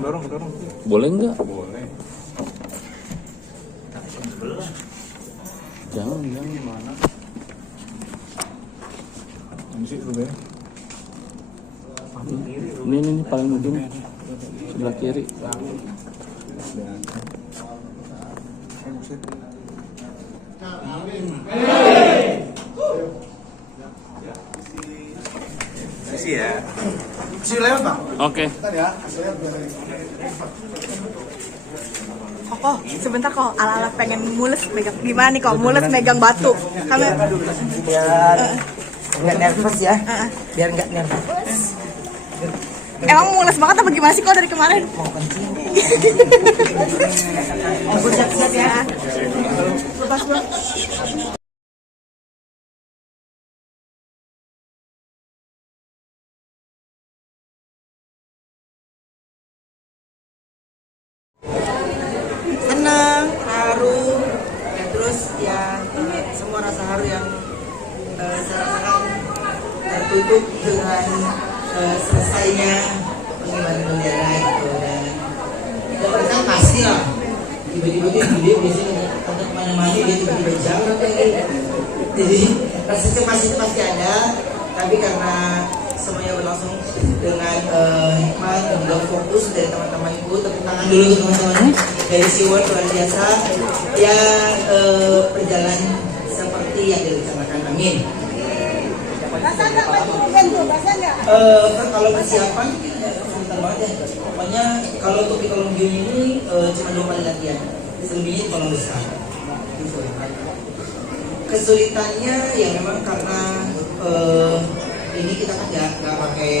Dorong. Boleh nggak? Boleh. Jangan. Gimana? Ini sih dulu ya. Ini paling ujung sebelah kiri. Sisi ya. Sisi lewat Bang. Oke. Bentar ya, kasih lihat biar. Oh, sebentar kok ala-ala pengen mules megang. Gimana nih kok mules megang batu? Karena Biar nggak nervous ya. Biar nggak nervous. emang mules banget apa gimana sih kok dari kemarin? Mau kencing. Aku siap-siap ya. Lepas Bang. Senang, haru, dan terus ya semua rasa haru yang saya rasakan tertutup dengan selesainya pengibaran bendera gitu. Dan dapat kan pasti lah, tiba-tiba tuh dia biasanya untuk kemana-mana dia tiba-tiba jalan kayak gitu. Jadi rasa cemas itu pasti ada, tapi karena semuanya berlangsung dengan hikmat dan juga fokus dari teman-temanku. Tepuk tangan dulu untuk teman-teman dari SeaWorld, luar biasa ya, berjalan seperti yang direncanakan. Amin. Kalau persiapan sebentar banget ya. Pokoknya kalau untuk di kolom view ini cuma 2 kali latihan, selebihnya di kolom besar. Kesulitannya ya memang karena ini kita kan nggak pakai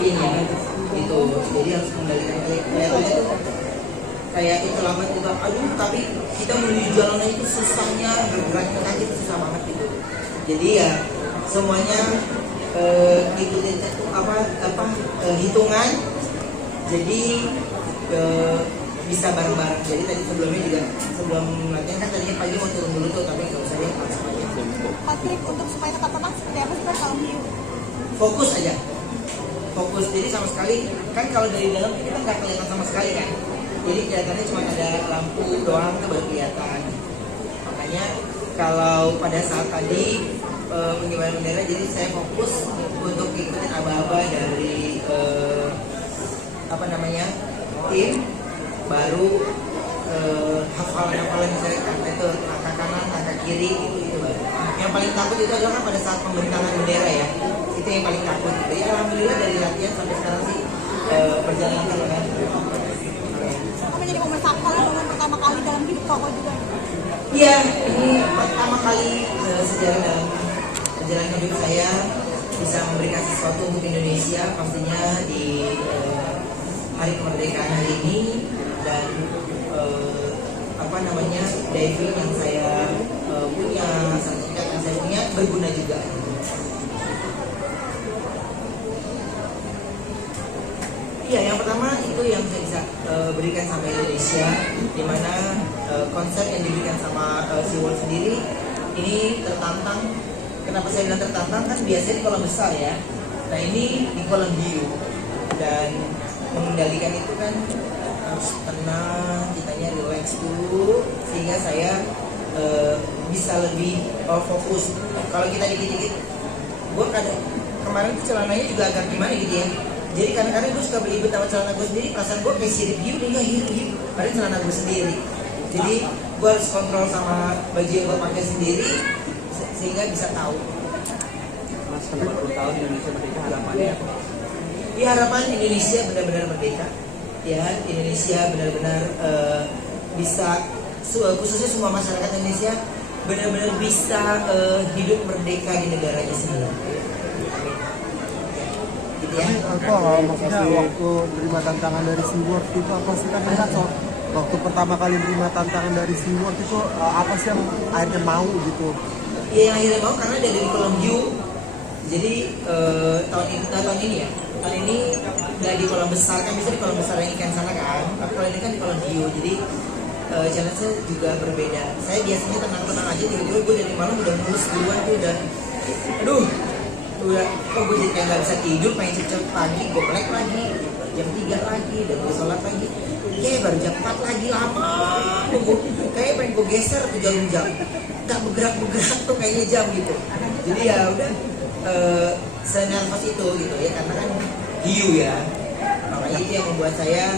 pin ya gitu, jadi harus mengendalikan kelihatannya tuh kayak itu lambat itu, aduh, tapi kita menuju jalannya itu susahnya, bergerak kaki itu susah banget gitu. Jadi ya semuanya ikutin hitungan, jadi bisa bareng-bareng. Jadi tadi sebelumnya juga sebelum latihan kan tadinya pagi mau turun dulu tuh, tapi nggak usah ya langsung aja. Trik untuk supaya tetap tenang seperti apa sih Bang kalau view? Fokus aja, fokus. Jadi sama sekali kan kalau dari dalam kita nggak kelihatan sama sekali kan, jadi kelihatannya cuma ada lampu doang itu baru kelihatan. Makanya kalau pada saat tadi pengibaran bendera, jadi saya fokus untuk ikutin aba-aba dari tim, baru hafalan misalnya kata itu langkah kanan, langkah kiri gitu baru. Yang paling takut itu adalah pada saat pembentangan bendera ya, itu yang paling takut gitu. Ya alhamdulillah dari latihan sampai sekarang sih berjalan dengan Apa jadi momen pertama kali dalam hidup Koko juga? Iya, ini pertama kali sejarah dalam perjalanan hidup saya bisa memberikan sesuatu untuk Indonesia, pastinya di hari kemerdekaan hari ini. Dan diving yang saya punya, sertifikat yang saya punya berguna juga. Iya, yang pertama itu yang saya bisa berikan sama Indonesia, di mana konsep yang diberikan sama SeaWorld sendiri ini tertantang. Kenapa saya bilang tertantang? Kan biasanya di kolam besar ya. Nah ini di kolam biru, dan mengendalikan itu kan harus tenang, kitanya relax dulu, sehingga saya bisa lebih fokus. Kalau kita dikit-dikit, gue kemarin tuh celananya juga agak gimana gitu ya. Jadi kadang-kadang gue suka belibet sama celana gue sendiri, perasaan gue kayak sirip hiu, dia nggak hiu, padahal celana gue sendiri. Jadi gue harus kontrol sama baju yang gue pakai sendiri, sehingga bisa tahu. Mas, 40 tahun Indonesia merdeka, harapannya apa? Ya harapan Indonesia benar-benar merdeka. Ya, Indonesia benar-benar bisa, khususnya semua masyarakat Indonesia benar-benar bisa hidup merdeka di negaranya sendiri. Gitu ya. Apa maksudnya waktu terima tantangan dari SeaWorld itu apa sih, kan enak soal waktu pertama kali terima tantangan dari SeaWorld itu apa sih yang akhirnya mau gitu? Iya, yang akhirnya mau karena dari kolom view. Jadi tahun ini ya, tahun ini nggak di kolam besar, kan bisa di kolam besar yang ikan sana kan, tapi kalau ini kan di kolam view. Jadi challenge-nya juga berbeda. Saya biasanya tenang-tenang aja, tiba-tiba gue dari malam udah mulus duluan tuh, udah aduh, udah kok gue jadi kayak nggak bisa tidur, pengen cepet pagi, gue melek lagi. jam 3 lagi, dan gue sholat lagi. Kayak baru jam 4 lagi, lama nunggu. Kayak pengen gue geser ke jarum jam. Gak bergerak tuh kayaknya jam gitu. Jadi ya udah senervous itu gitu ya, karena kan hiu ya. Makanya itu yang membuat saya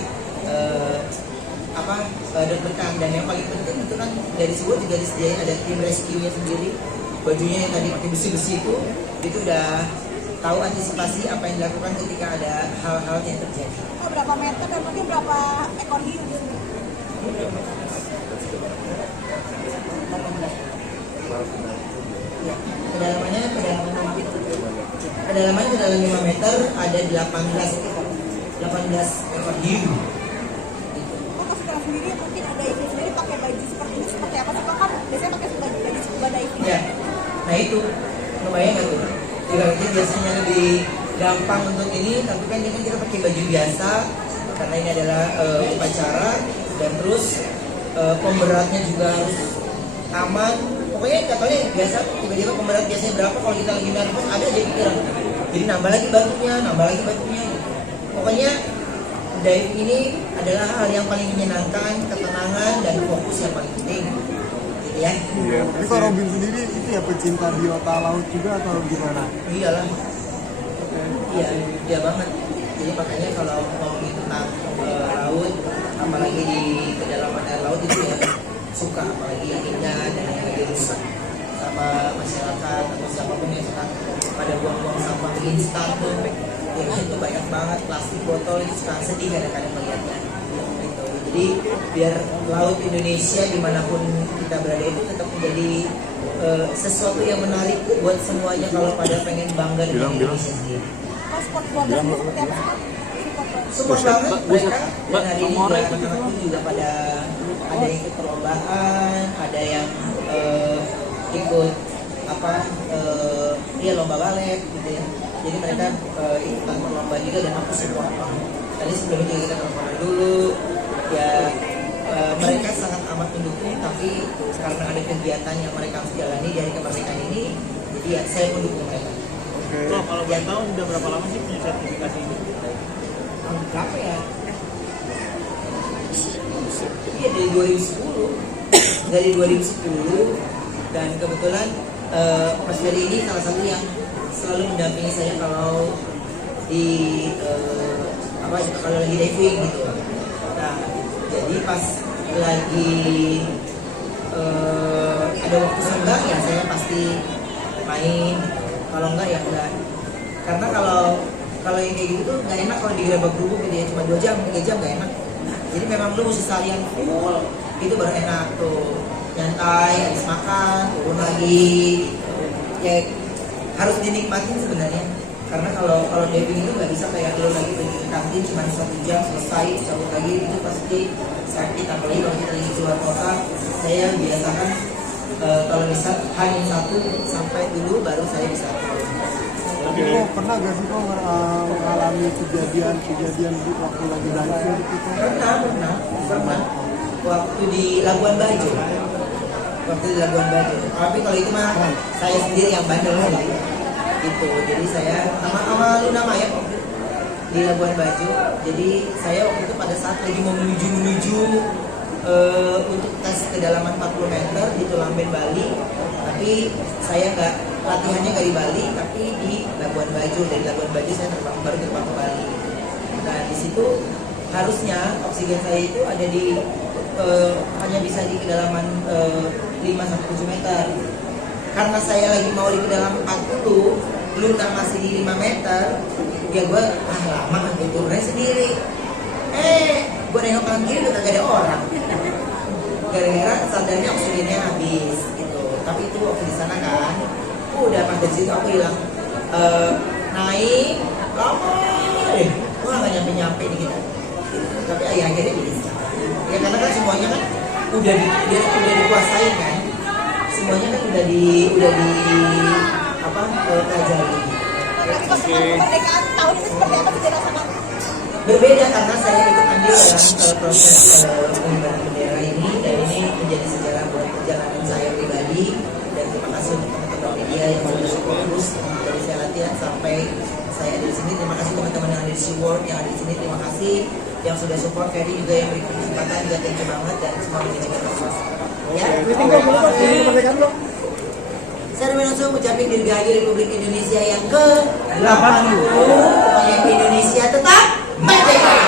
deg-degan. Dan yang paling penting itu kan dari SeaWorld juga disediain ada tim rescue-nya sendiri. Bajunya yang tadi pakai besi-besi itu udah tahu antisipasi apa yang dilakukan ketika ada hal-hal yang terjadi. Oh, berapa meter dan mungkin berapa ekor hiu di sini? Ya, kedalaman kedalaman 5 meter, ada 18 ekor hiu. Oh, kalau sekarang sendiri mungkin ada ini sendiri pakai baju seperti ini seperti apa sih? Kok kan biasanya pakai baju scuba diving. Ya, nah itu lumayan nggak tuh? Mungkin biasanya lebih gampang untuk ini, tapi kan ini kan kita pakai baju biasa karena ini adalah upacara, dan terus pemberatnya juga harus aman. Pokoknya katanya biasa tiba-tiba pemberat biasanya berapa, kalau kita lagi nervous ada aja pikiran. Jadi nambah lagi batunya gitu. Pokoknya diving ini adalah hal yang paling menyenangkan, ketenangan dan fokus yang paling penting. Gitu ya. Iya. Jadi kalau Robin sendiri itu ya pecinta biota laut juga atau gimana? Iyalah. Iya banget. Jadi makanya kalau ngomongin tentang laut, apalagi di kedalaman air laut itu ya suka, apalagi indah dan yang lagi rusak sama masyarakat atau siapapun yang suka pada buang-buang sampah instan tuh, ya itu banyak banget plastik botol, itu suka sedih kadang-kadang melihatnya. Gitu. Jadi biar laut Indonesia dimanapun kita berada itu tetap menjadi sesuatu yang menarik buat semuanya kalau pada pengen bangga dengan Indonesia sendiri. Sport water seperti apa sih? Support banget mereka, dan hari ini anak-anak juga pada ada yang ikut perlombaan, ada yang ikut lomba balet gitu ya. Jadi mereka ikutan perlombaan juga, dan aku support banget. Tadi sebelum itu kita teleponan dulu ya, mereka sangat amat mendukung, tapi karena ada kegiatan yang mereka harus jalani dari kemerdekaan ini, jadi ya saya mendukung mereka. Bro, kalau boleh tahu udah berapa lama sih punya sertifikasi ini? Berapa ya? Iya dari 2010. Dari 2010, dan kebetulan Mas Ferry ini salah satu yang selalu mendampingi saya kalau di kalau lagi diving gitu. Nah, jadi pas lagi ada waktu senggang ya saya pasti main. Kalau enggak ya udah. Karena kalau yang kayak gitu tuh nggak enak kalau digerebek gerubuk gitu ya, cuma 2 jam 3 jam nggak enak. Jadi memang lu mesti seharian full, itu baru enak tuh, nyantai, habis makan, turun lagi, ya harus dinikmatin sebenarnya. Karena kalau diving itu nggak bisa kayak lu lagi pergi ke kantin cuma 1 jam selesai, cabut lagi, itu pasti sakit. Apalagi kalau kita lagi keluar kota, saya biasakan kalau bisa hanya 1 sampai dulu baru saya bisa. Tapi kok pernah gak sih kok mengalami kejadian di waktu lagi diving gitu? Pernah. Waktu di Labuan Bajo. Tapi kalau itu mah saya sendiri yang bandel lagi. Gitu. Jadi saya sama Luna Maya di Labuan Bajo. Jadi saya waktu itu pada saat lagi mau menuju untuk tes kedalaman 40 meter di Tulamben, Bali. Tapi saya latihannya nggak di Bali, tapi di Labuan Bajo. Dari Labuan Bajo saya baru terbang ke Bali. Nah di situ harusnya oksigen saya itu ada di hanya bisa di kedalaman 5-7 meter. Karena saya lagi mau di kedalaman 40, Luna masih di 5 meter, ya gue lama gue turunnya sendiri. Gue nengok kanan kiri udah kagak ada orang. Gara-gara sadarnya oksigennya habis gitu. Tapi itu waktu di sana kan, udah pas dari situ aku hilang naik lama deh, gue nggak nyampe dikit. Tapi akhirnya bisa. Ya karena kan semuanya kan udah dikuasain kan, semuanya kan udah di pelajari. Tapi pas kemerdekaan tahun itu seperti apa sih dirasakan? Berbeda karena saya ikut andil dalam proses pengibaran bendera ini, dan ini menjadi sejarah buat perjalanan saya pribadi. Dan terima kasih untuk teman-teman media yang sudah fokus dari saya latihan sampai saya ada di sini. Terima kasih teman-teman yang ada di dari SeaWorld yang ada di sini. Terima kasih yang sudah support, Ferry juga yang beri kesempatan, juga thank you banget, dan semua manajemen sukses. Ya. Saya langsung ucapin dirgahayu Republik Indonesia yang ke-80. Pokoknya Indonesia tetap merdeka.